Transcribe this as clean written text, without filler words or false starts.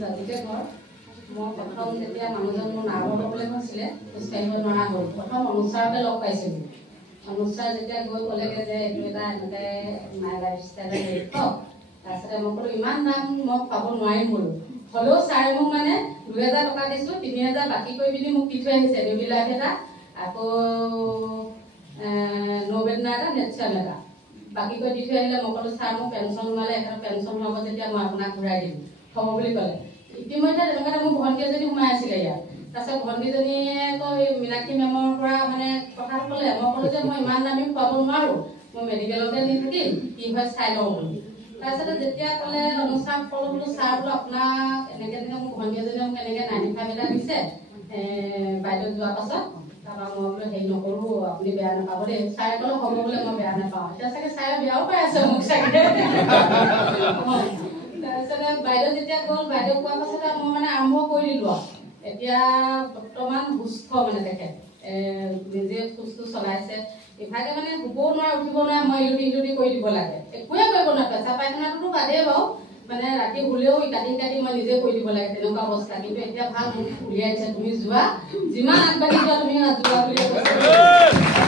জাতিতে ঘৰ মই প্ৰথম যেতিয়া মানুহজন মোৰ নাৰ্ভ হ'বলৈ কৈছিলে খোজকাঢ়িব নোৱাৰা হ'ল প্ৰথম অনুচাৰতে লগ পাইছিলোঁ অনুচাৰ যেতিয়া গৈ ক'লেগৈ যে এইটো এটা এনেকৈ মাই লাইফ ষ্টাইলৰ হেৰি হওক তাৰপিছতে মই ক'লোঁ ইমান দাম মই পাব নোৱাৰিম বোলো হ'লেও ছাৰে মোক মানে 2000 টকা দিছোঁ 3000 বাকী কৰি পিনি মোক দি থৈ আহিছে বেবী লাইফ এটা আকৌ নবেদনা এটা নেটচাম এটা বাকী কৰি দি থৈ আহিলে মই ক'লোঁ ছাৰ মোক পেঞ্চন সোমালে এখন পেঞ্চন সোমাব যেতিয়া মই আপোনাক ঘূৰাই দিম হ'ব বুলি ক'লে ইতিমধ্যে তেনেকুৱাতে মোৰ ভণ্টি এজনী সোমাই আছিলে ইয়াত তাৰপিছত ভণ্টিজনীয়ে আকৌ মীনাক্ষী মেমৰ পৰা মানে কথা ক'লে মই ক'লোঁ যে মই ইমান দামী খুৱাব নোৱাৰোঁ মই মেডিকেলতে নি থাকিম কি হয় চাই লওঁ বুলি তাৰপিছতে যেতিয়া ক'লে অনুচাৰ ক'লোঁ বোলো ছাৰ বোলো আপোনাক এনেকৈ মোৰ ভণ্টি এজনীয়ে মোক এনেকৈ 95 এটা দিছে বাইদেউ যোৱাৰ পাছত তাৰপৰা মই বোলো হেৰি নকৰোঁ আপুনি বেয়া নাপাব দেই ছাৰে ক'লে হ'ব বোলে মই বেয়া নাপাওঁ এতিয়া চাগে ছাৰে বেয়াও পাই আছে মোক চাগে তাৰপিছতে বাইদেউ যেতিয়া গ'ল বাইদেউ কোৱাৰ পাছতে মই মানে আৰম্ভ কৰি দিলোঁ আৰু এতিয়া বৰ্তমান সুস্থ মানে তেখেত নিজে খোজটো চলাইছে ইভাগে মানে শুবও নোৱাৰে উঠিব নোৱাৰে মই ইলুটি কৰি দিব লাগে একোৱে কৰিব নোৱাৰে পেচা পায়খানাটোতো বাদেই বাৰু মানে ৰাতি শুলেও কাটি মই নিজে কৰি দিব লাগে তেনেকুৱা অৱস্থা কিন্তু এতিয়া ভাল মোক উলিয়াই দিছে তুমি যোৱা যিমান আগবাঢ়ি যোৱা তুমি যোৱা বুলি কৈছে